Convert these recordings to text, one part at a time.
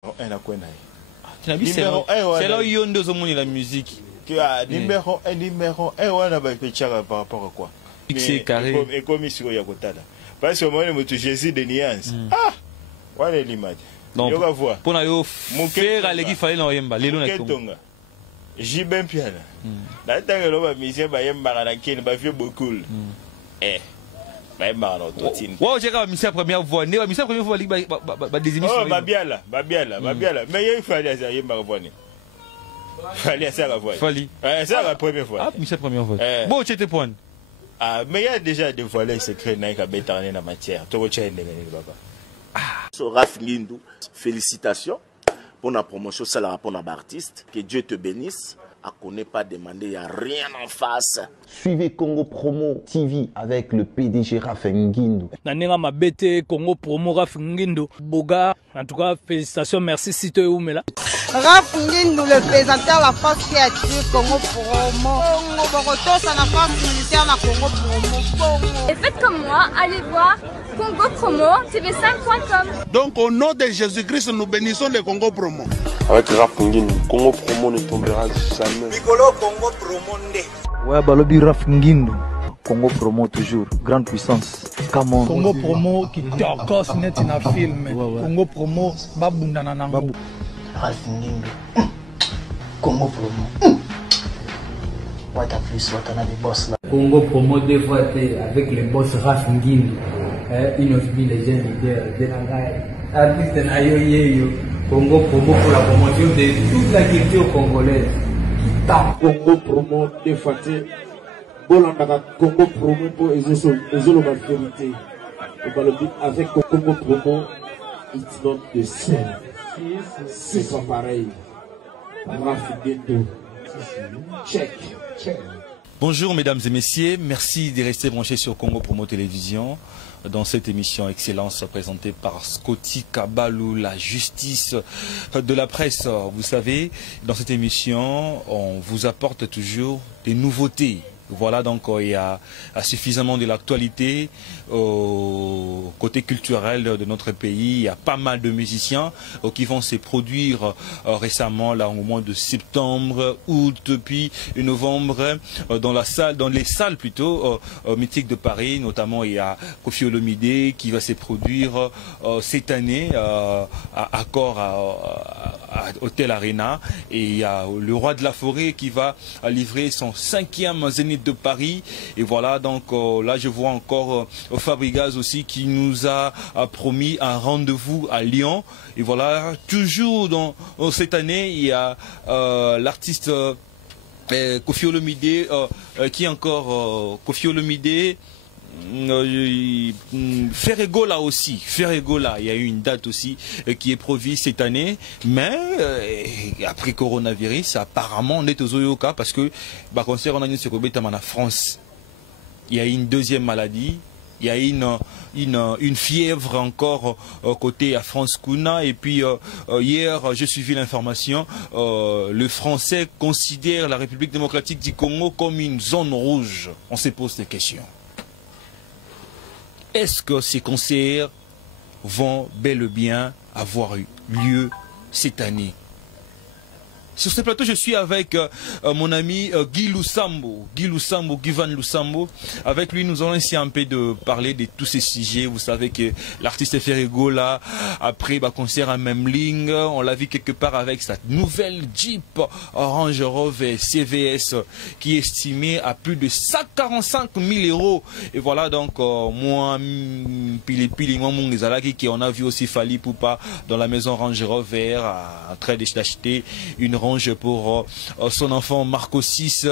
C'est là où il y a deux hommes la musique. Numéro 1, on a par rapport à quoi? C'est carré. Et comme sur Yakotala. Parce que moi, je suis Jésus de Niance. Ah! Voilà l'image. Donc, pour nous faire aller qu'il fallait dans Yemba. Les lois. J'ai bien piano. Là, tant que l'homme a mis un Yemba à la quille, il fait beaucoup. Eh. Wow, j'ai mis sa première voix. Né, mis sa première voix. Des émissions. Oh, Babiala. Mais il fallait ça Yemba revoir. Fallait ça revoir. Fallait. C'est la première fois. Ah, mis sa première voix. Bon, tu étais point. Ah, mais il y a déjà des volets secrets dans la matière. Tu vois, tu as Raf Ngindou, félicitations pour la promotion, ça la rapport à l'artiste. Que Dieu te bénisse. À connaît pas demander, il n'y a rien en face. Suivez Congo Promo TV avec le PDG Raf Ngindou. Nanenga Mabete, Congo Promo Raf Ngindou. Boga, en tout cas, félicitations, merci Sito Oumela. Raf Ngindou, le présentateur de la force créative Congo Promo. Boroto, ça la force militaire de Congo Promo. Et faites comme moi, allez voir Congo Promo, tv5.com. Donc au nom de Jésus-Christ, nous bénissons le Congo Promo. Avec Raf Ngindou, Congo Promo ne tombera jamais. Nicolo Congo Promo Ndé. Ouais, Balobi Raf Ngindou. Congo Promo toujours, grande puissance. Come on. Congo Promo qui t'orcose net in a film. Congo Promo, babundana nango. Raf Ngindou. Congo Promo. What a plus, what a boss là. Congo Promo deux fois avec le boss Raf Ngindou. Une of me les jeunes leaders de la guerre. Artiste Nayo Congo Promo pour la promotion de toute la culture congolaise. Congo Promo deux fois. Bolanda Congo Promo pour Ezolo la vérité. Avec Congo Promo, it's not the same. C'est pas pareil. Raf Ngindou. Check. Bonjour mesdames et messieurs, merci de rester branchés sur Congo Promo Télévision dans cette émission Excellence présentée par Scotty Kabalou, la justice de la presse. Vous savez, dans cette émission, on vous apporte toujours des nouveautés. Voilà, donc il y a suffisamment de l'actualité au côté culturel de notre pays. Il y a pas mal de musiciens qui vont se produire récemment, là au mois de septembre, août, puis novembre, dans les salles plutôt mythiques de Paris. Notamment, il y a Koffi Olomide qui va se produire cette année à Accor à Hôtel Arena, et il y a le Roi de la Forêt qui va livrer son 5e Zénith de Paris. Et voilà, donc là je vois encore Fabregas aussi qui nous a promis un rendez-vous à Lyon. Et voilà, toujours dans cette année, il y a l'artiste Koffi Olomide qui est encore Koffi Olomide. Ferregola aussi, Ferregola, il y a eu une date aussi qui est prévue cette année, mais après coronavirus, apparemment on est aux Oyoka parce que concert on a en France, il y a une deuxième maladie, il y a une fièvre encore côté à France Kuna, et puis hier j'ai suivi l'information, le Français considère la République démocratique du Congo comme une zone rouge. On se pose des questions. Est-ce que ces concerts vont bel et bien avoir eu lieu cette année? Sur ce plateau, je suis avec mon ami Guy Lusambo, Guivan Lusambo. Avec lui, nous allons essayer un peu de parler de tous ces sujets. Vous savez que l'artiste Ferregola, après concert à Memling, on l'a vu quelque part avec sa nouvelle Jeep Range Rover CVS qui est estimée à plus de 145 000 €. Et voilà, donc moi, Pili qui on a vu aussi Fali Poupa dans la maison Range Rover en train d'acheter une pour son enfant Marco 6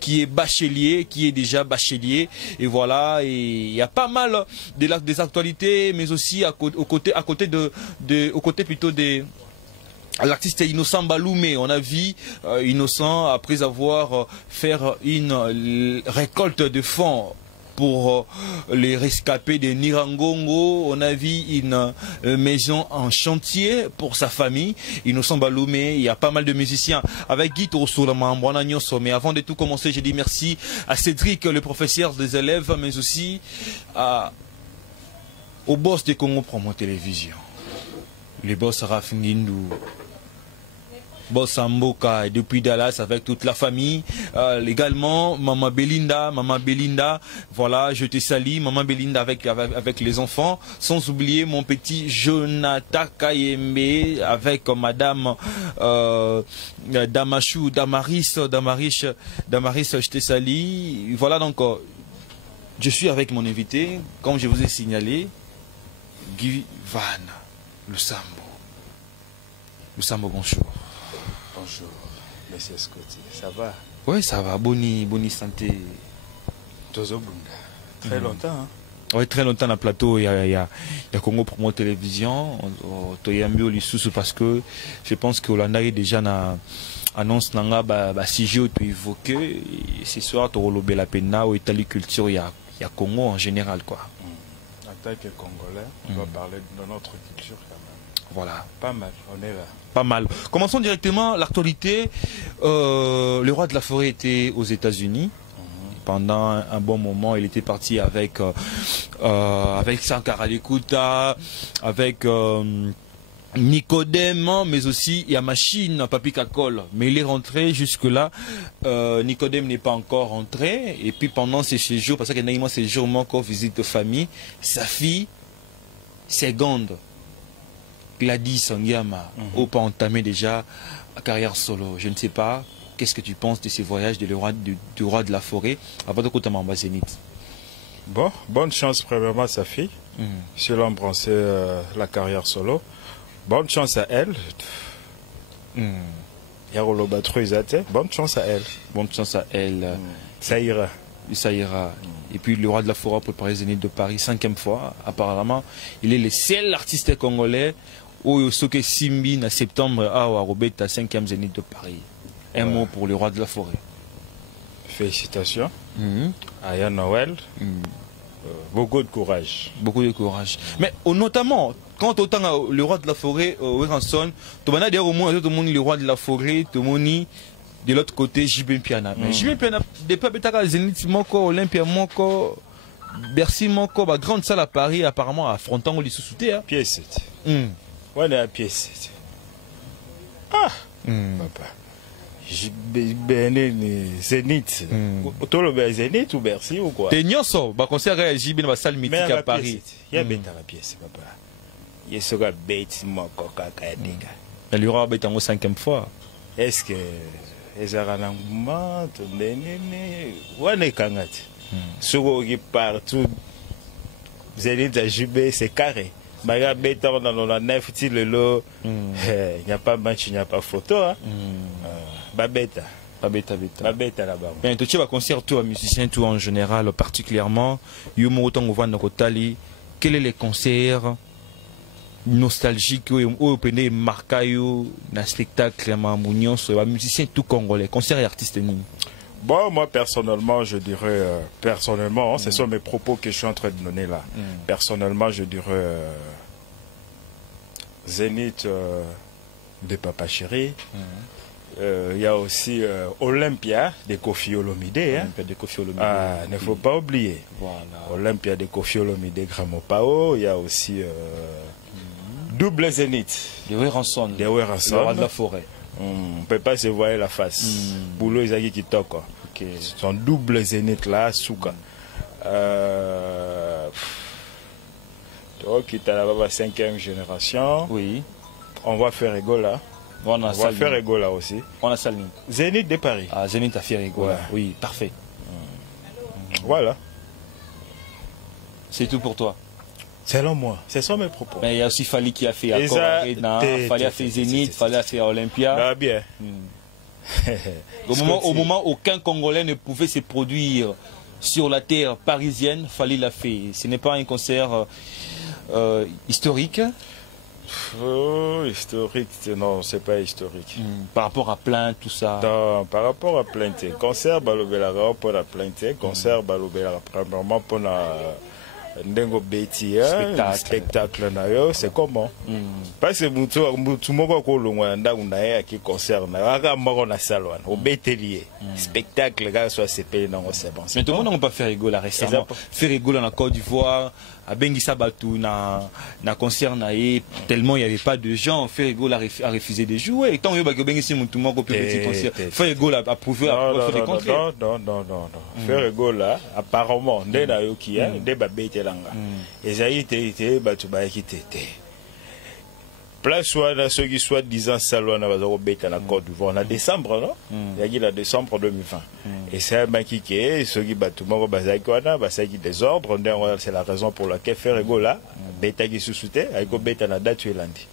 qui est bachelier, qui est déjà bachelier. Et voilà, et il y a pas mal des actualités, mais aussi au côté plutôt des l'artiste Innocent Baloumé. On a vu Innocent, après avoir fait une récolte de fonds pour les rescapés de Nirangongo. On a vu une maison en chantier pour sa famille. Innocent Baloumé, il y a pas mal de musiciens avec Guy Torosolama. Mais avant de tout commencer, je dis merci à Cédric, le professeur des élèves, mais aussi au boss de Congo Promo Télévision, le boss Raf Ngindou, boss Amboka, et depuis Dallas avec toute la famille, également Maman Belinda, voilà, je te salue, Maman Belinda avec les enfants, sans oublier mon petit Jonathan Kayembe avec Madame Damaris, je te salue, voilà donc, je suis avec mon invité, comme je vous ai signalé, Guy Van Lusambo. Lusambo, bonjour. Bonjour, monsieur Scotty. Ça va? Oui, ça va. Boni santé. Très longtemps. Hein? Oui, très longtemps dans le plateau. Il y a Congo Promo Télévision. Parce que je pense que Hollanda est déjà dans annonce nanga sujet tu évoqué. Ce soir, tu as la pena ou Italie culture. Il y a Congo en général, quoi. En tant que Congolais, on va parler de notre culture quand même. Voilà. Pas mal, on est là. Pas mal. Commençons directement l'actualité. Le roi de la forêt était aux États-Unis. Pendant un bon moment, il était parti avec Sankara Lekuta, avec Nicodème, mais aussi Yamashine, Papi Kakol. Mais il est rentré jusque-là. Nicodème n'est pas encore rentré. Et puis pendant ces séjours, parce qu'il y a un séjour, encore visite de famille, sa fille, seconde, Gladys Ongyama, au pas entamé déjà la carrière solo. Je ne sais pas, qu'est-ce que tu penses de ces voyages du roi de la forêt avant de Kotamamba Zénith? Bon, bonne chance premièrement à sa fille, si elle a embrassé la carrière solo. Bonne chance à elle. Bonne chance à elle. Bonne chance à elle. Ça ira. Ça ira. Et puis le roi de la forêt pour préparer Zénith de Paris, 5e fois. Apparemment, il est le seul artiste congolais où Soke Simbi en septembre à Robeta, 5e Zénith de Paris. Un mot pour le roi de la forêt. Félicitations. Aya Noël. Beaucoup de courage. Beaucoup de courage. Mais notamment, quand autant le roi de la forêt, Weranson, tu vas dire au moins tout le monde le roi de la forêt, tout le monde de l'autre côté, JB Piana. Mais JB Piana, depuis que Zénith Moko, Olympia Moko, Bercy Moko, grande salle à Paris, apparemment affrontant les sous-soutés. Pièce 7. On est à pièce 7. Ah! Papa. Zénith. Tu le Zénith ou Bercy ou quoi? T'es nyonso, bah concert à JB dans la salle mythique à Paris. Il y a bien dans la pièce, papa. Il y a ce gars bête Moko kaka diga. Elle y aura bête en 5e fois. Est-ce que les arrangements, partout, Zénith à JB, c'est carré. Mais il y a béton dans la nef, il n'y a pas match, il n'y a pas photo. Babeta. Babeta là-bas. Bien, tu vas concert tout à musicien, tout en général, particulièrement. Yomo autant on va dans Kotali. Quel est les concerts nostalgiques où on marcayo dans spectacle, Mamounion, sur les musiciens tout congolais, concerts et artistes nous? Bon, moi personnellement, je dirais, ce sont mes propos que je suis en train de donner là. Personnellement, je dirais Zénith de Papa Chéri. Il y a aussi Olympia de Kofi Olomide. Il ne faut pas oublier. Voilà. Olympia de Kofi Olomide, Gramopao. Il y a aussi Double Zénith. De Weranson. De Weranson. Le roi de la forêt. On ne peut pas se voir la face. Boulot Izaki qui toque. Son double Zénith là, Souka. Donc, il est à la 5e génération. Oui. On va faire Egola. On va faire Egola aussi. On a Salmi. Zénith de Paris. Ah, Zénith a fait Egola. Oui, parfait. Voilà. C'est tout pour toi. Selon moi, ce sont mes propos. Mais il y a aussi Fali qui a fait Accor Arena, Fali a fait Zénith, Fali a fait Olympia. Ah, bien. Au moment où aucun Congolais ne pouvait se produire sur la terre parisienne, Fali l'a fait. Ce n'est pas un concert historique. Historique, non, c'est pas historique. Par rapport à plainte, tout ça. Non, par rapport à plainte. Concert, balobela pour la plainte. Concert, balobela premièrement pour la ndengo beti spectacle na yo, c'est comment? Parce que mutu moko ko longwa ndangu na ya ki concert na aka moko na salon au betelier spectacle ga soit c'est payé dans c'est bon. Mais tout le monde n'a pas fait rigoler récemment. Fait rigoler en Côte d'Ivoire Bengissa Batou na concert tellement il n'y avait pas de gens. Ferrego a refusé de jouer. Et tant que Bengissa Moutouma au petit concert, Ferrego a approuvé des contrats. Non. Ferrego là, apparemment, dès la Yokia, dès Babé Langa. Et ça y était, Batouba qui était. Place soit ceux qui soit disant salon na bazaro beta na Côte d'Ivoire en décembre non il y a décembre 2020 et c'est un mec qui est ceux qui battu moko bazakona basaki désordre c'est la raison pour laquelle Ferrego là beta qui sous-souté avec beta na date elandi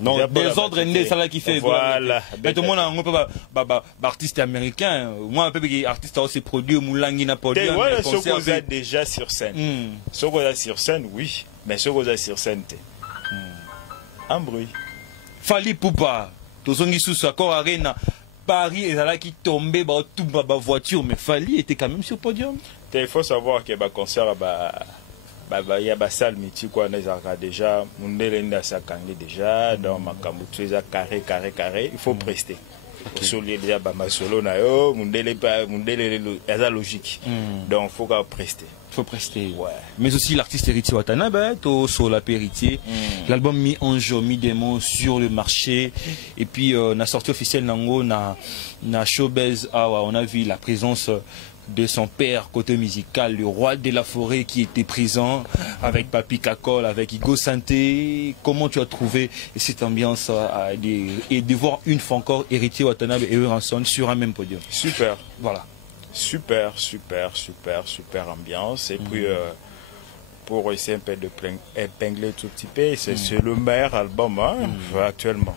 non désordre n'est ça là qui fait voilà mais tout le monde on peut pas artiste américain moi un peu artiste aussi produit Moulangi na produit voilà ce qu'on a déjà sur scène ce qu'on a sur scène oui mais ce qu'on a sur scène un bruit. Fali Poupa, Tozongi sous accord arena, Paris et là qui tombait tout ma voiture, mais Fali était quand même sur le podium. Il faut savoir que le concert il y a des salles mythiques quoi déjà, déjà dans ma camouflage carré, il faut prester. Solier déjà ma solo na yo, mundele logique. Donc faut prester. Faut prester. Ouais. Mais aussi l'artiste héritier Watanabe, Sola Héritier. L'album mis Anjo, mis démo sur le marché. Et puis, la sortie officielle Nango, na Showbiz, on a vu la présence de son père côté musical, le roi de la forêt qui était présent avec Papi Kakol, avec Igo Santé. Comment tu as trouvé cette ambiance et de voir une fois encore Héritier Watanabe et Euranson sur un même podium? Super. Voilà. Super ambiance. Et puis, pour essayer un peu de épingler tout petit peu, c'est le meilleur album actuellement.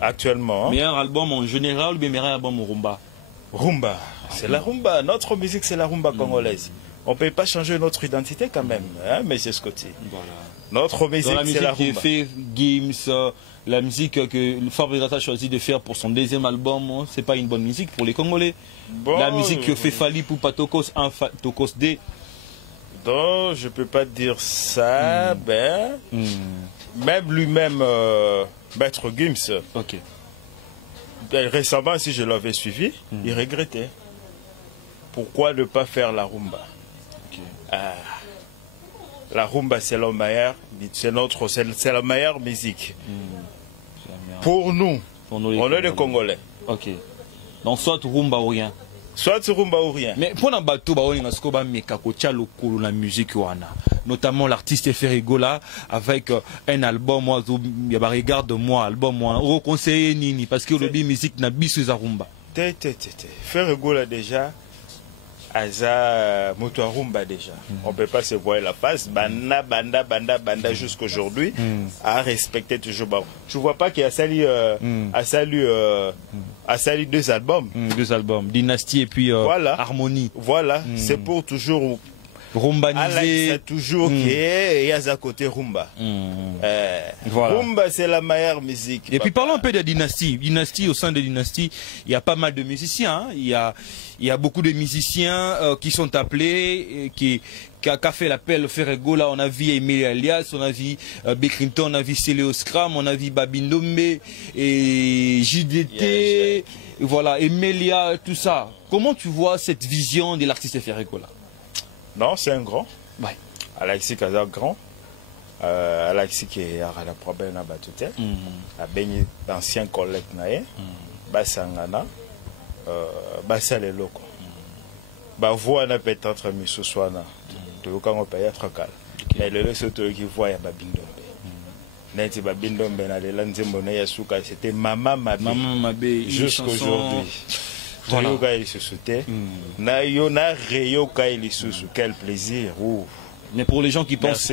Actuellement. Meilleur album en général ou bien meilleur album au rumba? Rumba. C'est la rumba. Notre musique, c'est la rumba congolaise. On ne peut pas changer notre identité quand même, hein, mais c'est ce côté. Voilà. Notre musique, c'est la rumba. Qui fait Gims, la musique que Fabrice a choisi de faire pour son deuxième album, c'est pas une bonne musique pour les Congolais. Bon, la musique que fait Fali pour Tokos 1, Tokos 2. Donc, je peux pas dire ça. Même lui-même, Maître Gims. Ok. Récemment, si je l'avais suivi, il regrettait. Pourquoi ne pas faire la rumba? La rumba, c'est la meilleure, c'est la meilleure musique. Pour nous, on est des Congolais. Ok. Donc soit rumba ou rien. Soit rumba ou rien. Mais pour un bateau, la musique notamment l'artiste Ferrego là avec un album regarde-moi album moi reconseiller nini parce que le musique n'a bisu za rumba. Ferrego là déjà Aza moto rumba déjà. On peut pas se voir la face. Banda jusqu'aujourd'hui a respecté toujours. Tu vois pas qu'il a sali deux albums. Deux albums. Dynastie et puis voilà. Harmonie. Voilà. C'est pour toujours rumbaniser. C'est toujours qu'il y a à côté rumba. Voilà. Rumba c'est la meilleure musique. Et puis parlons un peu de Dynastie. Dynastie, au sein de Dynastie, il y a pas mal de musiciens. Hein. Il y a beaucoup de musiciens qui sont appelés, qui a fait l'appel Ferrego là. On a vu Emile Alias, on a vu Bekrinton, on a vu Célio Scram, on a vu Babindombe et JDT, voilà, Emelia, tout ça. Comment tu vois cette vision de l'artiste Ferrego là? Non, c'est un grand. Ouais. Alexis Kazak grand. Alexis qui a la problème à Batouté. A baigné d'anciens collègues naé. Basangana. Basale loko. Voix n'a peut-être mis ce soir. De l'aucun on peut être calme. Mais le reste qui voit ya Babindombe. Neti Babindombe na le lanzembo na yasuka c'était Maman Mabé jusqu'aujourd'hui. Voilà. Quel plaisir. Mais pour les gens qui pensent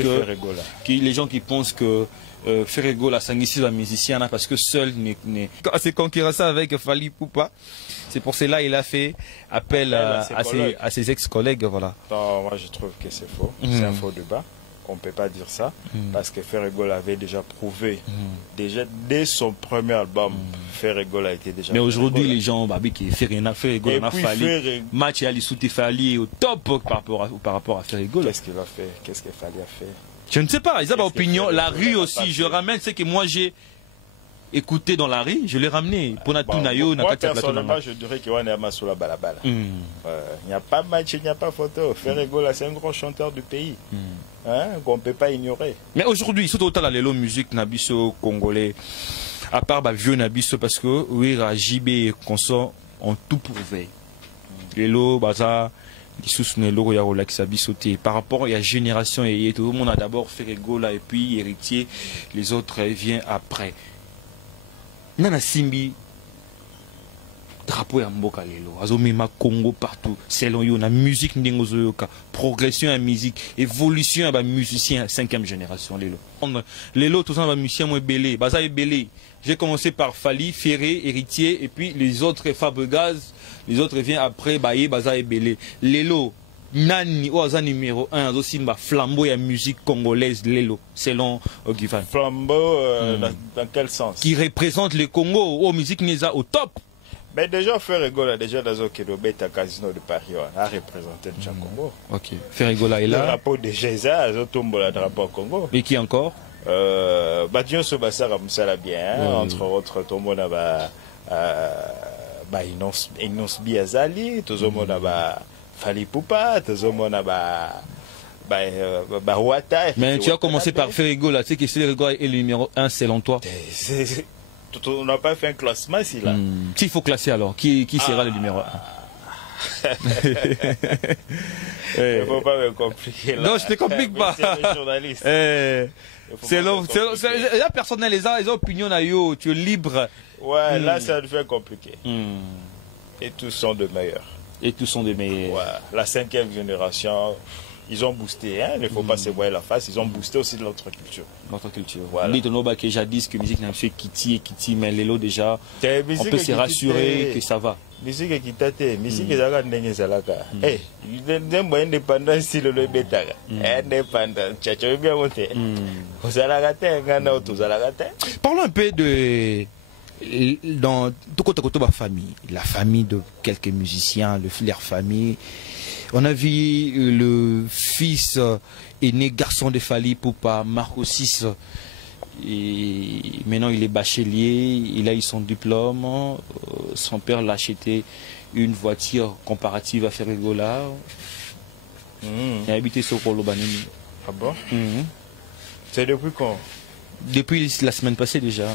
que Ferrego la sanguissi la musicien parce que seul n'est c'est conquérir ça avec Fali Poupa. C'est pour cela il a fait appel à ses ex-collègues, voilà. Non, moi je trouve que c'est faux. C'est un faux débat. On ne peut pas dire ça parce que Ferrego l'avait déjà prouvé. Déjà dès son premier album, Ferrego a été déjà. Mais aujourd'hui, les gens, qui Ferrego a fallu. Match Ali Souti Fali au top par rapport à Ferrego. Qu'est-ce qu'il a fait? Qu'est-ce que Fali a fait? Je ne sais pas. Ils ont opinion. La rue aussi. Je ramène ce que moi j'ai. écouté dans la rue, je l'ai ramené. Moi, personnellement, je dirais qu'il y a un sur la balabala. Il n'y a pas match, il n'y a pas photo. Ferregola, c'est un grand chanteur du pays. Qu'on ne peut pas ignorer. Mais aujourd'hui, surtout autant la musique nabiso congolais, à part vieux nabiso, parce que oui, JB et consort ont tout prouvé. Lelo, baza, par rapport à la génération, et tout le monde a d'abord Ferregola et puis héritier, les autres viennent après. Nana Simbi, drapeau ya mboka lelo, azomema Congo partout, selon yo na musique ndingozoyoka, progression à musique, évolution à musicien 5e génération lelo. Lelo tout ça va musicien moins belé, baza belé. J'ai commencé par Fali, Ferré, héritier, et puis les autres Fabregas, les autres viennent après Baye, Baza et Belé. Lelo, Nani, Oaza numéro 1, aussi flambeau et musique congolaise, Lelo, selon Ogivan. Flambeau, dans quel sens? Qui représente le Congo, aux musiques Nisa au top. Mais déjà, Ferregola, déjà dans le Kédobet, à Casino de Paris, a représenté le Congo. Ok, Ferregola est là. Le drapeau de Géza, ils ont tombé le drapeau Congo. Et qui encore? Badion Sobassa Ramsala bien, entre autres, tout le monde a Inos Biazali, tout le monde a Fali Poupa, tout le monde a Wata. Mais tu as commencé par Ferregola, tu sais que Ferregola est le numéro 1 selon toi. On n'a pas fait un classement ici là. S'il faut classer alors, qui sera le numéro 1? Il ne faut pas me compliquer là. Non, je ne te complique pas. C'est la personne, les opinions, tu es libre. Ouais, là ça devient compliqué. Et tous sont de meilleurs. Et tous sont de meilleurs. Ouais. La 5e génération, ils ont boosté, hein? Il ne faut pas se voir la face, ils ont boosté aussi de notre culture. Notre culture. Voilà. Que jadis que musique n'a fait Kitty, mais Lelo déjà, on peut se rassurer que ça va. Musique est quittée, musique est à Zalaka. Eh, il est indépendant si le bétail. Indépendant, tu as bien monté. Parlons un peu de. Dans tout côté famille, la famille de quelques musiciens, leur famille. On a vu le fils aîné garçon de Fali Poupa, Marco 6. Et maintenant il est bachelier, il a eu son diplôme. Son père l'a acheté une voiture comparative à Ferregola. Il a habité sur Polo Banini. Ah bon? C'est depuis quand? Depuis la semaine passée déjà.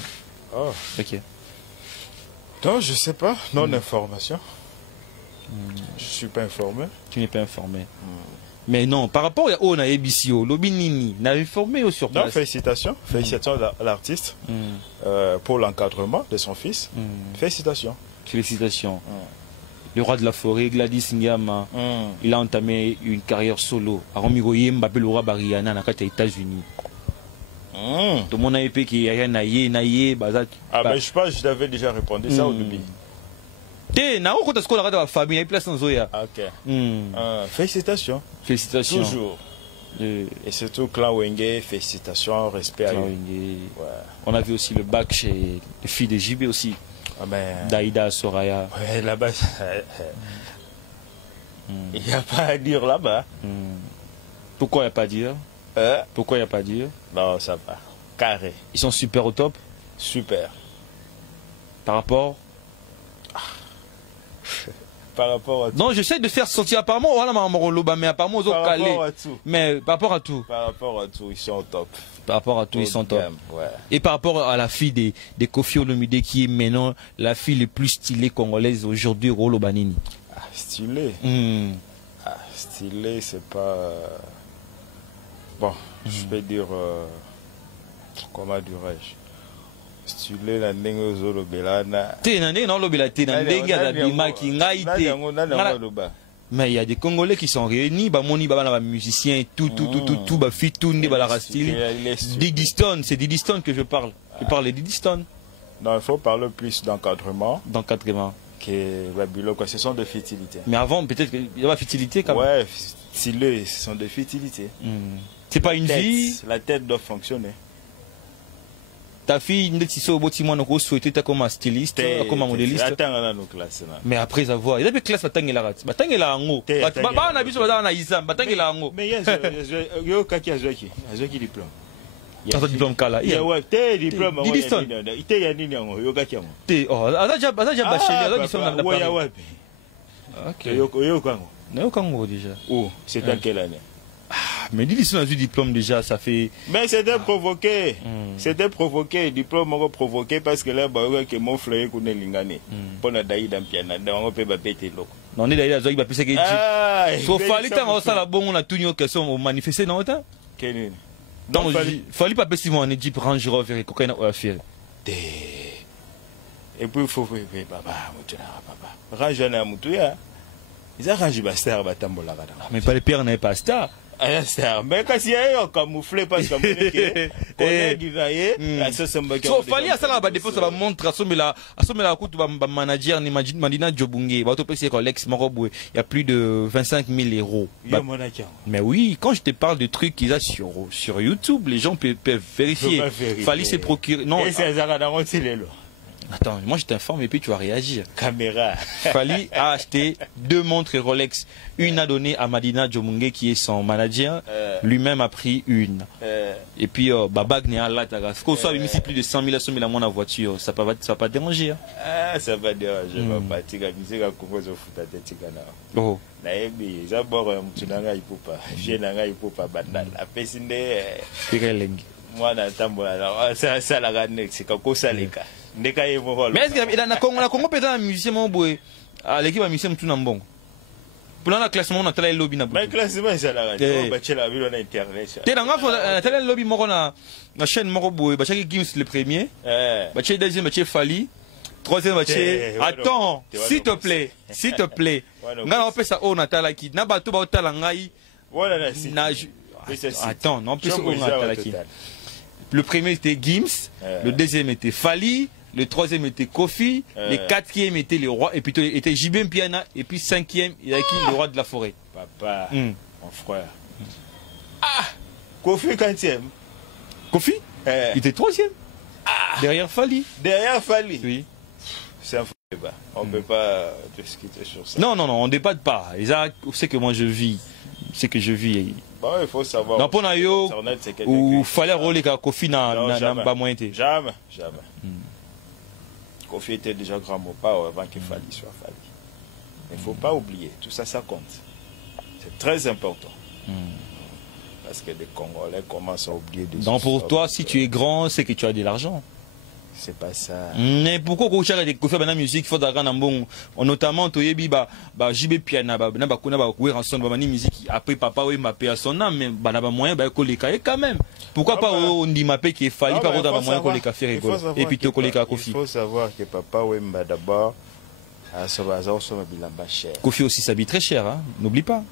Oh. Ok. Non, je sais pas. Non d'information. Je suis pas informé. Tu n'es pas informé. Mais non, par rapport à on a Ebisio, Lobinini, n'a informé sur place. Non, félicitations. Félicitations à l'artiste pour l'encadrement de son fils. Félicitations. Félicitations. Le roi de la forêt, Gladys Nyama, il a entamé une carrière solo. Aromigoye Mbappé, le roi Bariana, dans les États-Unis. Tout le monde a épé qui a naïe, bazat. Ah, mais je pense que je t'avais déjà répondu ça au début. Ok. Félicitations. Félicitations. Toujours. Et surtout Clan Wenge, félicitations, respect à eux. Ouais. On a vu aussi le bac chez les filles de JB aussi. Ah ben... Daïda, Soraya. Ouais, là-bas, il n'y a pas à dire là-bas. Pourquoi il n'y a pas à dire? Pourquoi il n'y a pas à dire? Non, ça va. Carré. Ils sont super au top? Super. Par rapport? Par rapport à tout. Non, j'essaie de faire sortir apparemment, mais apparemment ils ont calé. Par rapport à tout. Mais par rapport à tout. Par rapport à tout, ils sont au top. Par rapport à tout, ils sont top. Ouais. Et par rapport à la fille des Kofi Olomide qui est maintenant la fille la plus stylée congolaise aujourd'hui, Rolo Banini. Ah, stylée. Ah, stylée, c'est pas. Bon, je peux dire. Comment dirais-je? Stylé la ndenge ozolobela na te na ndenge na olobela te na ndenge ya bimaki ngai te mais il y a des Congolais qui sont réunis bamoni baba na ba musiciens tout ba fit tout nde ba la rastili Didi Stone, c'est Didi Stone que je parle. Je parle de Didi Stone. Non, il faut parler plus d'encadrement. D'encadrement. Que Babilo, quoi, ce sont des futilités. Mais avant peut-être qu'il y a pas futilité quand même. Ouais, stylé, ce sont des futilités. C'est pas une vie. La tête doit fonctionner. Ta fille, souhaité comme styliste, comme modéliste. Mais après avoir, il y a des classes à Tangela. Batangela en haut. Mais yo kaki azwaki diplôme. T'as diplôme kala. Il y a un diplôme. Il dit son. Il y a un diplôme. Oh, déjà bachelor, diplôme n'a pas. Ok. Yo déjà. Oh, c'est dans quelle année? Mais dis on a eu diplôme déjà, ça fait. Mais c'était provoqué. C'était provoqué, diplôme provoqué parce que là, que mon frère connaît l'ingane. Pour la daï d'un piano, on peut pas péter l'eau. Non, on est d'ailleurs, il va penser que. Il faut falloir tant ça la bon, on a tout une question manifester dans autant. Quel donc fallait pas passer mon Jeep Range Rover et cocaïne à faire. Et puis il faut papa, range na mutuya. Ils arrangent basta batambola. Mais pas les pères n'est pas star. Mais quand il y a camouflé parce que so fallait à ça la défense la montre assomme la coûte manager ni Madina Jobungé ba to pèse Rolex Moroboué il y a plus de 25 000 €. Mais oui, quand je te parle de trucs qu'ils a sur YouTube, les gens peuvent vérifier. Fallait se procurer. Non. Attends, moi je t'informe et puis tu vas réagir. Caméra. Fallait acheter 2 montres Rolex. Une a donné à Madina Jomungé qui est son manager. Lui-même a pris une. Et puis Babag n'est à là. Qu'on soit mis plus de 100 000 à mon voiture, ça va pas déranger. Hein? Ah, ça va déranger. Je vais pas tirer la musique à composer au foot à tête. Oh. Naebi, d'abord tu n'as pas ipopa. Je n'ai pas ipopa bandal. La pesinde. Moi n'attends ça la gagne. C'est comme ça les gars. Mais est-ce qu'il y a un Congo peut-être un musicien mon à l'équipe un musicien tout n'ambon pour le classement on a tel lobby na mais classement ça la radio bâcher la ville on internet t'es dans un tel lobby mon na chaîne mon boy bâcher Gims le premier bâcher deuxième bâcher Fali troisième bâcher attends s'il te plaît ngana on peut ça on atala qui na bato ba otala ngai voilà na attends non plus on atala qui le premier était Gims, le deuxième était Fali, le troisième était Kofi, le quatrième était le roi, et puis était JB Piana, et puis cinquième, il y a qui le roi de la forêt. Papa, mon frère. Ah, Kofi quatrième. Kofi il était troisième. Derrière Fali. Derrière Fali. Oui. C'est un faux débat. On ne peut pas discuter sur ça. Non, on ne débatte pas. C'est que moi je vis. C'est que je vis. Bon, il faut savoir. Dans Ponayo, ou fallait rouler avec Kofi n'a pas moins été. Jamais. Kofi était déjà grand mot pas avant qu'il Fali soit Fali. Il ne faut pas oublier. Tout ça, ça compte. C'est très important. Parce que les Congolais commencent à oublier des choses. Donc pour toi, si tu es grand, c'est que tu as de l'argent. C'est pas ça. Mais pourquoi quand tu as des faire la musique, il faut d'avoir un bon, notamment tu yebi JB Piana na kuna ranson mani musique après papa oui m'a à son âme mais na ba moyen koleka quand même. Pourquoi pas on dit m'a qui fallait pas dans moyen koleka faire rigolo et puis tu koleka Kofi. Il faut savoir que papa oui m'a d'abord à ce bazar sur bilamba cher. Kofi aussi s'habille très cher hein, n'oublie pas.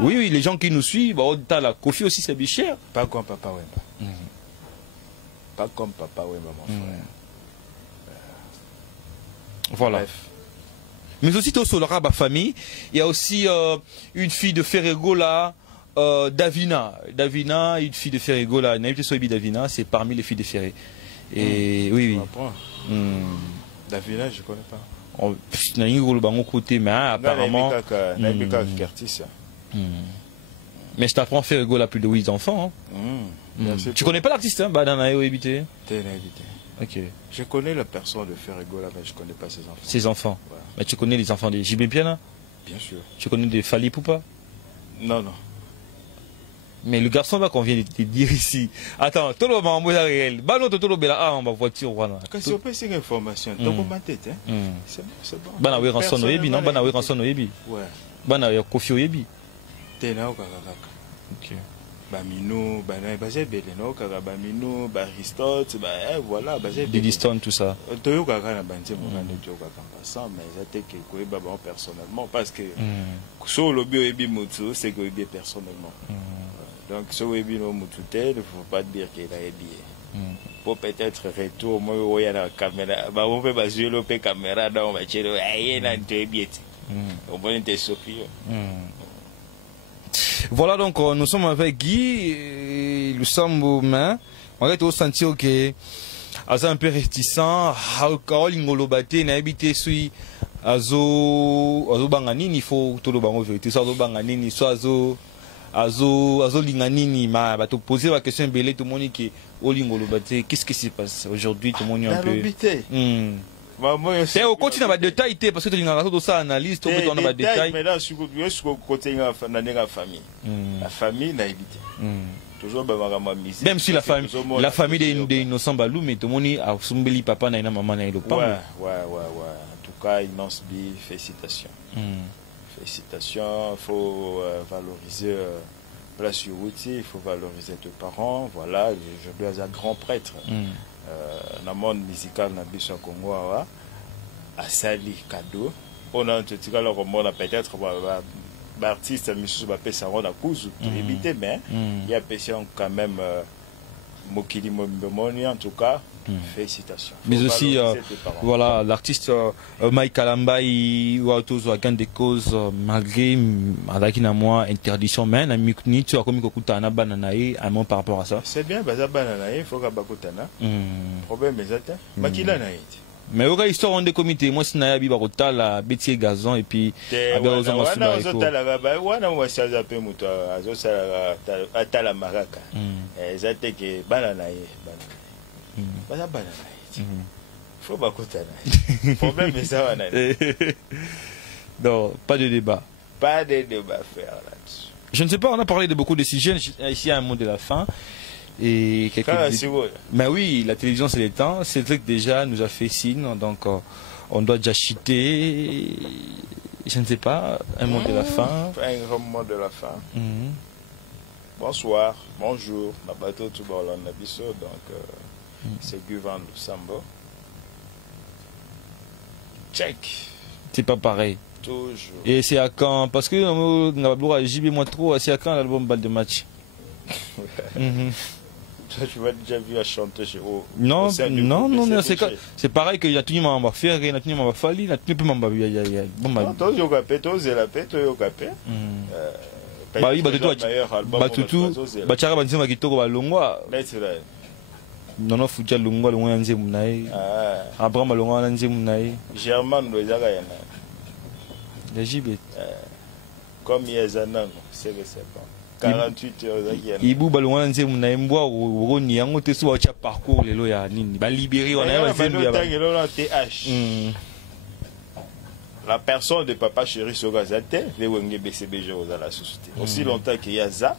Oui, les gens qui nous suivent, la Kofi aussi s'habille cher. Pas comme papa Wemba. Pas comme papa Wemba mon frère. Voilà. Bref. Mais aussi sur la famille, il y a aussi une fille de Ferregola, Davina, une fille de Ferregola, Naïf Soibi Davina, c'est parmi les filles de Ferré. Et oui. Davina, je ne connais pas. Mais apparemment. Mais je t'apprends Ferregola plus de 8 enfants. Tu connais pas l'artiste, hein? Ok. Je connais la personne de Ferregola, mais je ne connais pas ses enfants. Ses enfants ouais. Mais tu connais les enfants de JB Piana? Bien sûr. Tu connais des Fali Poupa? Non. Mais le garçon là qu'on vient de te dire ici. Attends, tout le monde est réel. Ballon de tout le monde là, on va voiture. Voilà. Quand tu peux ces informations, tu peux ma tête. C'est bon. Bana oui rançon oyebi, non? Bana oui rançon oyebi. Ouais. Bana oui Kofi oyebi. T'es là au Kakaka. Ok. Bamino, Bazé Beleno, Karabamino, Baristote, voilà, Bazé Didiston, tout ça. Toyo Kakana Banté, mon ami, Toyo Kakamba, mais c'était que Babon personnellement, parce que sur le bio Ebi Moutou, c'est que Ebi personnellement. Donc, sur Ebi no Moutouté, il ne faut pas dire qu'il a Ebi. Pour peut-être retour, moi, il y a la caméra, on peut pas jouer la caméra dans ma chérie, il y a un Ebi. On peut être surpris. Voilà, donc nous sommes avec Guy, nous sommes aux mains. On va être sentir que c'est un peu réticent. Carole Ingolobate n'a habité sur Azo Banganini, il faut tout le bango vérité. Soit Azo Banganini, soit Azo azo linganini ma ba te poser la question belé tout le monde qui olingolo baté qu'est-ce qui se passe aujourd'hui tout le monde un peu c'est au côté dans les détails parce que tu as tout ça analyse tout dans les détails mais là sur côté la famille la famille n'a évité toujours même si la famille des innocents balou mais tout le monde a sumbeli papa na maman na le papa ouais en tout cas immense bi félicitations félicitations, il faut valoriser place Yourouti, il faut valoriser tes parents, voilà, je dois être grand prêtre. Dans le monde musical, dans le Congo, à Sali, cadeau, on a un petit cas, on a peut-être l'artiste, mais je vais ça on a cousu, éviter, mais il y a quand même Mokili Momoni, en tout cas. Félicitations. Mais aussi, voilà, l'artiste Mike Kalamba, il a toujours gain des causes malgré avec moi interdiction, mais na mikni tu as comme kokutana bananae un mot par rapport à ça. C'est bien, baza bananae, faut ka bakutana. Problème mais ça, makila naït. Mais au cas histoire on des comités, moi c'est nayabi bakota la bétier gazon et puis avec aux hommes sur la éco. Wana moi ça zape muto azo sala atala maraka. Ezate ke bananae. Faut pas problème mais ça non, pas de débat. Pas de débat faire là-dessus. Je ne sais pas, on a parlé de beaucoup de sujets. Ici, un mot de la fin. Et mais oui, la télévision, c'est le temps. C'est vrai que déjà nous a fait signe, donc on doit déjà chiter. Je ne sais pas, un mot de la fin. Un grand mot de la fin. Bonsoir, bonjour, ma bateau tout bas on a biso, donc c'est Guvand Sambo. Check. C'est pas pareil. Toujours. Et c'est à quand? Parce que JB moi trop, c'est à quand l'album Balle de match? Toi, tu m'as déjà vu à chanter chez vous. Non, c'est pareil que y a tout le monde va faire, y a tout le monde va faire, y a tout le monde va faire. Bon, toi, tu as fait, toi, tu as fait, toi, tu as fait. Bah oui, bah tout, bah tu as rabattu ma guitare au longwa. Non, non, faut dire longwa, longwa yanze munae. Abraham longwa yanze munae. Germain doit y aller. La JB. Comme il y a un an, c'est bon. 48 heures. Ibu balongwa yanze munae mbwa roni yango te so cha parcours lelo ya nini. Ba libérer on a zembu ya. La personne de Papa Chéri Sogazate, les Wenge BCBG aux la société. Aussi longtemps qu'il y a ça,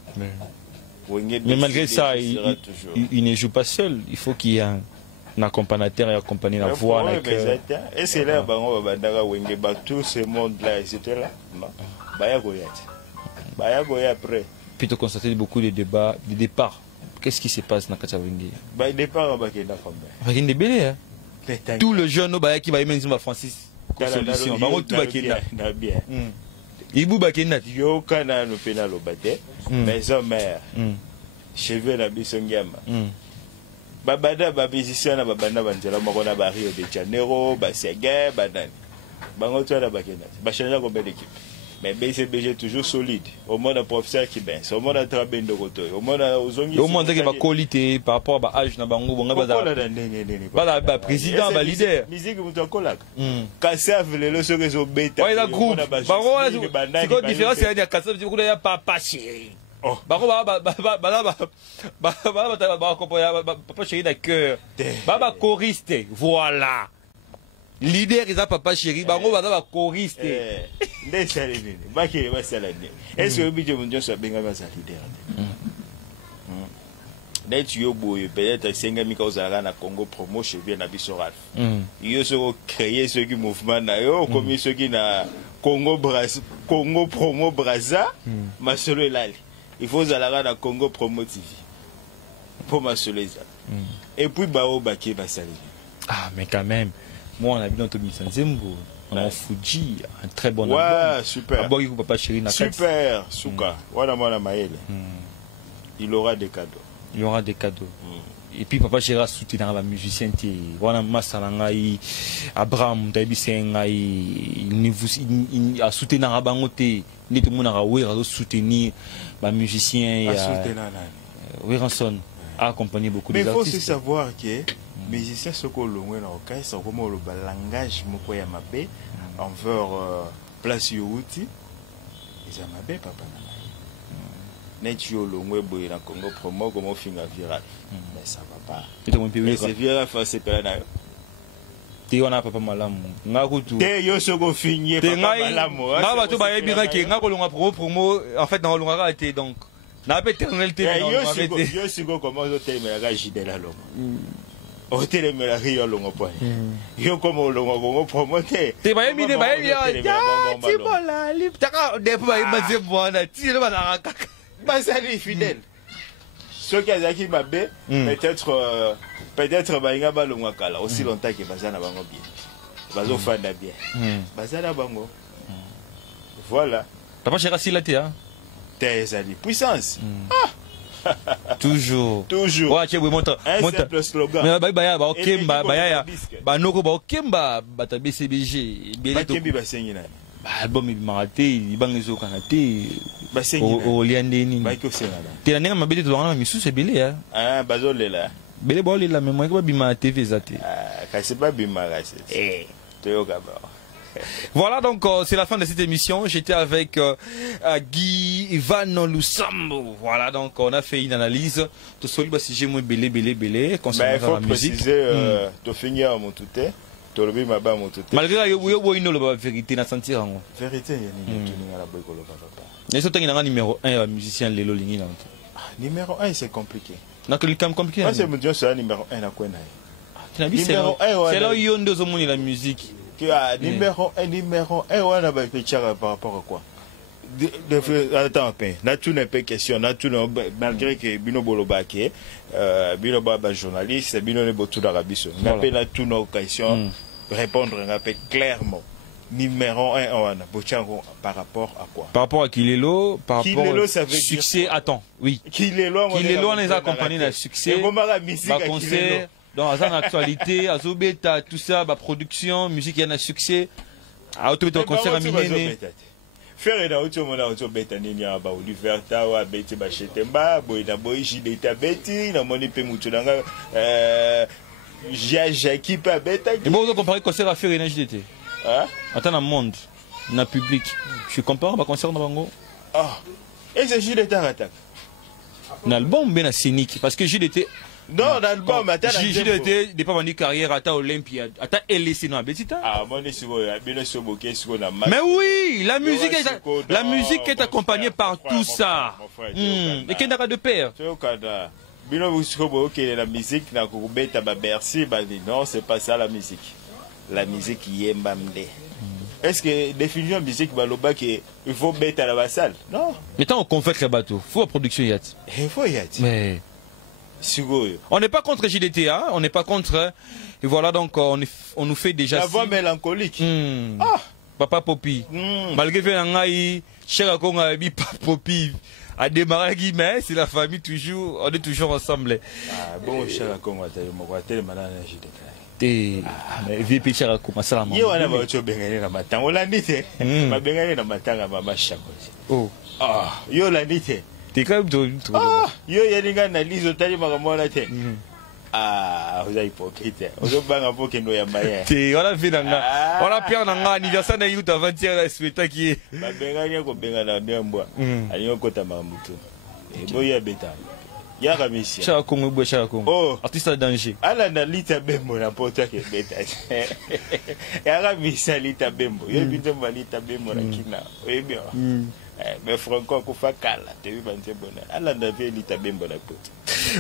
mais malgré ça, il ne joue pas seul. Il faut qu'il y ait un accompagnateur et accompagner la voix. Et c'est là que tout ce monde-là, etc. Non. Après. Puis tu constates beaucoup de débats, de départs. Qu'est-ce qui se passe dans Katawenge? Le départ, tout le jeune qui va aimer Francis. Solution. Tout va bien. Ibu bakena yo kana no penalo bate maison mère cheveux na bisongama babada babisisi na babanda banzela moko na ba Rio de Janeiro ba Sega banani bango to na bakena ba changer combien d'équipe mais BCBG toujours solide au monde un professeur qui ben au monde un travail de côté au monde ozongi au monde qui va qualité par rapport à âge na bango bonga ba président ba leader musique muto kolaka kasa vele so rezo beta ouais la groupe bango c'est quoi différence c'est dire kasa beaucoup ya Papa Chéri bango Papa Chéri de cœur baba choriste voilà leader ils a Papa Chéri bango ba choriste est-ce que budget mondial soit bien comme ça leader d'être yo boy peut-être 5000 causa na Congo promo chez bien na bisoral yo se créer ce qui mouvement na yo comme ceux qui na Congo promo Brazza ma solo lali il faut zalaka na Congo promo TV pour ma solo ça et puis bao baki basali mais quand même moi on a vu dans Tommy Sanzembo on a Fuji un très bon album. Ouais, super. D'abord, il Papa Chéri na super, Souka. Voilà moi la maëlle. Il aura des cadeaux. Il aura des cadeaux. Et puis Papa Chéri a soutenu la musicien ti. Voilà Masalanga Abraham Tabisenga il a soutenu na bangote ni tout le monde a soutenir la musicien et Ranson a accompagné beaucoup de artistes. Mais il faut aussi savoir que musiciens sont colongés dans le cas, c'est comme le langage moko ya mabe envers place Yourouti. Ils ont mabe papa na. net yo longwe boy na Congo Promo comme finga viral. Mais ça va pas. C'est viral face pela na yo. Te wana papa malamu. Ngakutu. Te yo soko finye papa malamu. Nga ba to ba yebira ke nga ko longa promo en fait na longa ka te donc. Na pe éternel te yo soko comment zo te me la jidela longa. O te le me la rio longa po. Yo como longa Congo Promo te. Te ba yebi ya ti bola li taka de ba yebi bona ti le ba na kaka. Ba sali fidèle. Ceux qui ont ma baie, peut-être bainga balongwa kala aussi longtemps que bazana bango bien. Bazo fanda bien. Bazana bango. Voilà. Papa chéra silate hein. Tes ali puissance. Toujours. Toujours. Ouais, tu monte. Simple slogan. Mais ba okemba ba noko ba okemba bata BCBG. Ba kembi ba sengi na. Ba album marate, ibangizo kanate. Ba sengi. O liande ni. Ba ko senga. Te na nga mabete to ngana misu se belé hein. Ah bazo lela. Belé ba lela mais moi ko bima TV zate. Ah, ka c'est pas bima rase. Te gaba. Voilà donc c'est la fin de cette émission. J'étais avec Guy Van Lusambo. Voilà donc on a fait une analyse. Tout seul si j'ai moins belé concernant la musique. Il faut préciser to finir mon touté. To le bima ba mon touté. Malgré yo ino la vérité na sentir ngo. Vérité ni to ni la boy ko lo papa. Mais surtout il y a numéro 1 musicien Lelo Lingi là. Numéro 1 c'est compliqué. Na que le cam compliqué. Moi c'est mon Dieu c'est numéro 1 na kwena. Numéro 1 c'est là où il y a deux hommes la musique. Numéro 1 on a pas par rapport à quoi? Attends, na tout n'est pas question, na tout malgré que Bino Bolobake, Bino Baba journaliste, Bino ne botu d'Arabiso. Na pas na tout nos questions répondre clairement. Numéro 1 on a bochango par rapport à quoi? Par rapport à Kilelo, par rapport au succès. Attends, oui. Kilelo on les a accompagnés d'un succès. Bah concert. Dans la actualité, Azobeta, tout ça, bah, production, musique, il y a un succès. À autobeta concert à Miné. Faire une autre monde à autobeta, il y a ba Oliver Tawa, Betty Bachetemba, Boyna Boyji, Beta Betty, na moni pe mutulanga, Jackie pa Beta. Et bon, on compare concert à faire une JDT. Hein? Attends, dans le monde, dans le public. Je compare un concert dans Bango. Ah, et c'est JDT attaque. Dans l'album, bien scénique, parce que JDT. Non, l'album, attends. JDT, des pas vendu carrière, attends Olympia, attends LC, non, Betita. Ah, moi, je suis bien sûr boqué sur la main. Mais oui, la musique est accompagnée par tout ça. Et qu'il n'y a pas de père. Bino vous que la musique n'a pas de Bercy, non, c'est pas ça la musique. La musique y est mbamde. Est-ce que définir musique baloba qu'il faut mettre à la salle? Non. Mais tant on confère le bateau, faut la production yacht. Il faut yacht. Mais on n'est pas contre JDTA, on n'est pas contre. Et voilà donc on nous fait déjà. La voix mélancolique. Ah, Papa Popi. Malgré que Nangaï, cher Konga Papa Popi a démarré mais c'est la famille toujours, on est toujours ensemble. Ah bon, cher Konga, tu as tellement de JDTA. Mais VP cher Konga, ça la. Yo, on a voulu bengaller na matanga. On l'a dit, ma bengaller na matanga, ma chako. Oh. Ah, yo l'a dit. T'es quand même ah, yo yalinga na lizo tali makamona te. Ah, vous êtes hypocrite. Vous êtes banga pour que nous y aille. T'es, on a fait nanga. On a perdu nanga anniversaire na youth avant-hier la spectacle qui est. Ba benga ni ko benga na ndembo. Ali ko ta mamuto. E boya beta. Ya kamisi. Chaka Kongo bo Chaka Kongo. Oh, artiste danger. Ala na lita bembo na pota ke beta. Ya kamisi lita bembo. Yo bita lita bembo na kina. Oui bien. Mais Franco Koufakala, tu vu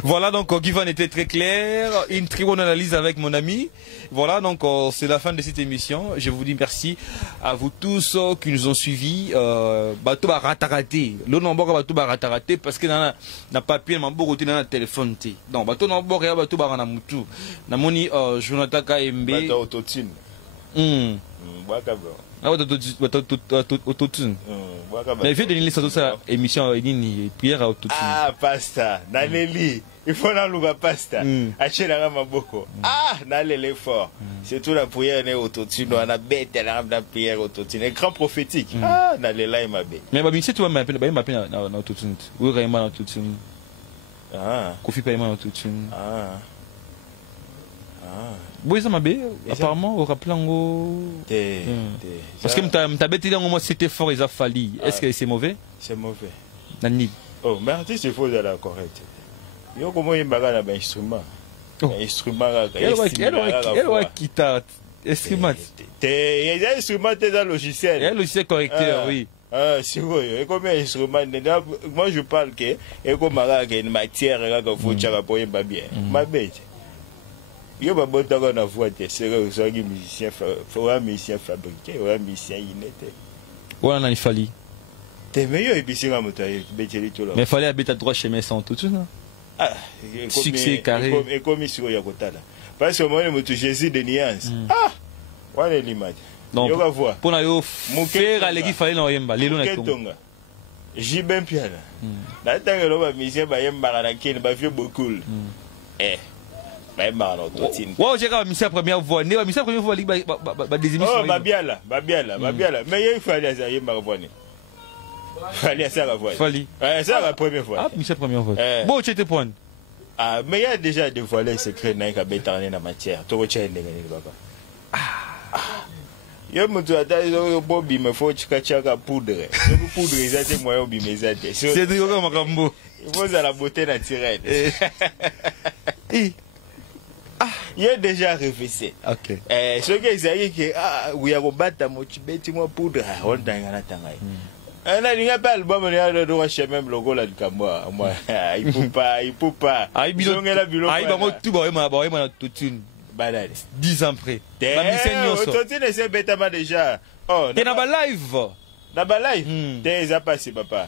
voilà donc Guivan était très clair, une très bonne analyse avec mon ami. Voilà donc c'est la fin de cette émission. Je vous dis merci à vous tous qui nous ont suivis. Bateau va ratarater, le nombre bateau va ratarater parce que dans la papier m'a beaucoup dans le téléphone. Donc bateau nombre et bateau va rana mutu. Na moni Jonathan KMB. Bateau autotune. Ah ouais, autotune. Mais il fait de l'île ça émission ni prière à autotune. Ah, pasta. Naleli. Il faut la pasta. Acheter la maboko. Ah, naleli fort. C'est tout la prière n'est autotune. On a bête la prière autotune. Un grand prophétique. Ah, nalela ma bé. Mais bah c'est toi m'appelle na autotune. Oui, vraiment autotune. Ah. Kofi paiement autotune. Ah. Oui, ça m'a bé. Apparemment, au rappelant. Parce que m'ta bête dans moi c'était fort, ils a fallu. Est-ce que c'est mauvais? C'est mauvais. Nani. Oh, mais artiste, il faut aller la correcte. Il y a comment il y a un instrument. Un instrument. Il y a un guitare. Instrument. Il y a un instrument dans le logiciel. Il y a un logiciel correcteur, oui. Ah, c'est vrai. Combien d'instruments? Moi, je parle que il y a une matière qu'il faut faire pour bien. Ma bête. Il y a un bon temps qu'on a voité. C'est vrai, il y a un musicien fabriqué, il y a un musicien inné. Voilà, il fallait. T'es meilleur et puis c'est un moteur. Mais il fallait habiter à droite chez mes sans tout ça. Ah, succès carré. Et comme il sur Yakota là. Parce que moi, je suis Jésus de nuances. Ah, voilà l'image. Donc, pour aller faire à l'église, il fallait l'envoyer. Les loups n'ont j'ai bien piano. Là, tant que l'homme musicien va y marquer, il va faire beaucoup. Eh, va y marquer. Wow, j'ai quand même la première voix. La première voix, des émissions. Oh, Babiala. Mais il fallait ça, il m'a revoné. Fallait ça la voix. Fallait. Ça la première fois. Ah, Michel, première fois. Bon, tu étais point. Ah, mais il y a déjà des volets secrets dans la matière. Tu retiens les papa. Ah. Il y a mon tour à Bobby, mais faut que tu aies poudre. Poudre, c'est moi, Bobby, mais c'est du Macambo. Il faut la beauté naturelle. Il y a déjà réfléchi. Ok. Ce que c'est que, ah, oui, on va battre mon petit moi poudre. On t'a il n'y a pas l'album, il y a le droit chez même logo là du Cameroun. Moi, il peut pas. Ah, il va tout, tout une. 10 ans après. Autotune, c'est bêtement déjà. Oh, t'es dans la live. Dans la live. T'es à passer, papa.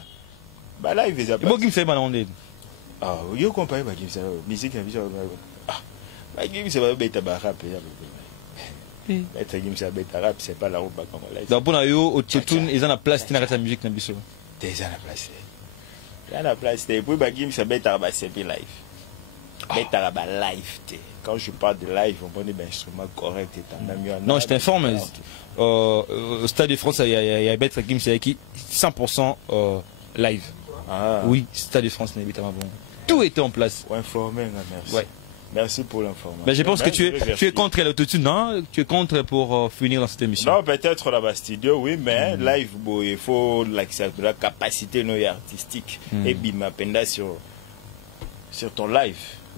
La live, ils a passé. Bon, qui me fait mal en aide. Ah, vous comprenez pas qui me fait musique, ah, qui me fait bêta rap. Être qui me fait bêta rap, c'est pas la route congolaise. Donc, pour nous, autotune, ils ont la place, ils ont la musique dans le biseau. T'es à la place. T'es à la place. Et puis, qui me fait bêta rap, c'est live. Bêta rap, live. Quand je parle de live, on prend des instruments corrects. Non, je t'informe. Au Stade de France, il y a Bête Kim qui 100% live. Ah. Oui, Stade de France n'est pas bon. Tout était en place. Pour informer, merci. Ouais. Merci pour l'information. Mais je pense que tu es contre l'autotune, non? Tu es contre pour finir dans cette émission? Non, peut-être là-bas studio, oui, mais live, bon, il faut la capacité artistique. Et bim, penda sur ton live.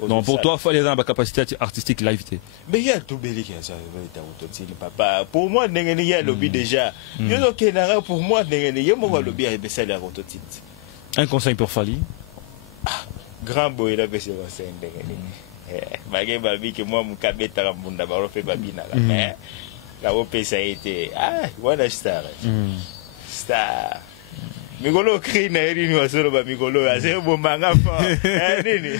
Non, pour toi, il faut aller dans la capacité artistique live. Mais il y a tout belé qui a ça, papa. Pour moi, il y a le lobby déjà. Pour moi, il y a le lobby à baisser la rototine. Un conseil pour Fali? Grand boy, là, c'est babi que moi, mon cabet à la bunda, fait babina. Mais la OP, ça a été. Ah, voilà, star. Star. Migolo crie na eri wa solo ba migolo ase bo manga fa nini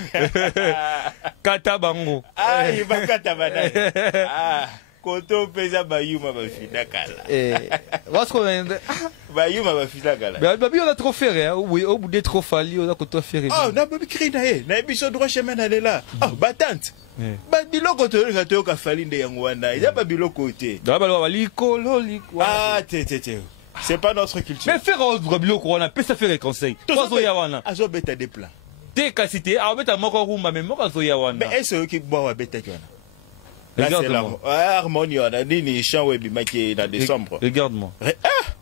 kata bango il va kata banane koto pesa ba yuma ba fina kala what's going ba yuma ba fina kala babi on a trop fait oui au bout de trop fali on a koto faire oh na babi crie na biso droit chemin na là batante ba biloko to ka ka fali nde yango wana ya ba biloko te da ba lo liko ah te c'est pas notre culture. Mais faire un biloko corona, peut ça faire des conseils. Toi zoyawana. Azo beta des plans. Des cacités, ah beta moko rumba mais moko zoyawana. Mais est-ce que bois beta kana? Regarde-moi. Harmonie on a dit ni chant webi maki dans décembre. Regarde-moi. Ah.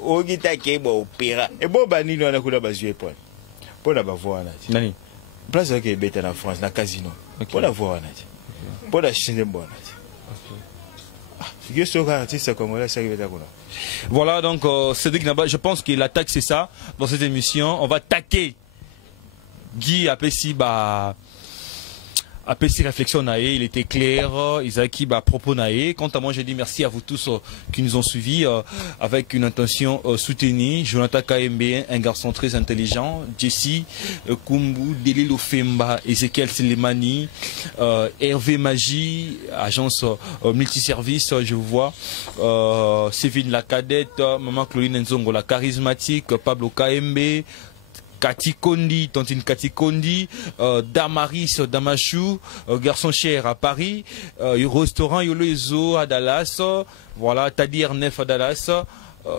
Ogita ke bo opéra. Et bon banini on a kula bazue point. Pour la voir na. Nani? Place que beta na France na casino. Pour la voir na. Pour la chine bonne. Voilà donc Cédric Naba, je pense que l'attaque c'est ça dans cette émission. On va attaquer Guy Apessi réflexion naé, il était clair, Isaki propos naé. Quant à moi, j'ai dit merci à vous tous qui nous ont suivis avec une intention soutenue. Jonathan KMB, un garçon très intelligent, Jesse Kumbu, Delilo Femba, Ezekiel Selemani, Hervé Magie, agence multiservice, je vous vois, Sévine la cadette, Maman Claudine Nzongo la charismatique, Pablo KMB, Kati Kondi, Tantine Kati Kondi, Damaris Damachou, Garçon Cher à Paris, restaurant Yolo Ezo à Dallas, voilà, Tadir Nef à Dallas,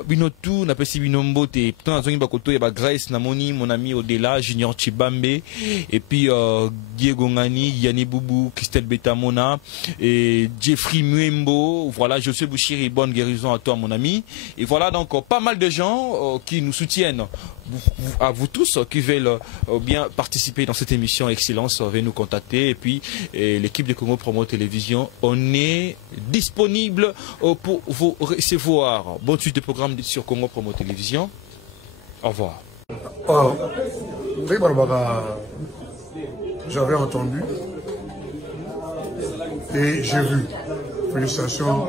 Binotou, n'a pas si binombo, t'es dans un bakoto, et Grace Namoni, mon ami au-delà, Junior Chibambe, et puis Diego Ngani, Yanni Boubou, Christelle Betamona, et Jeffrey Muembo. Voilà, Josué Bouchiri, bonne guérison à toi, mon ami. Et voilà donc pas mal de gens qui nous soutiennent. À vous tous qui veulent bien participer dans cette émission Excellence, veuillez nous contacter. Et puis l'équipe de Congo Promo Télévision, on est disponible pour vous recevoir. Bonne suite de programme sur Congo Promo Télévision. Au revoir. J'avais entendu et j'ai vu. Félicitations.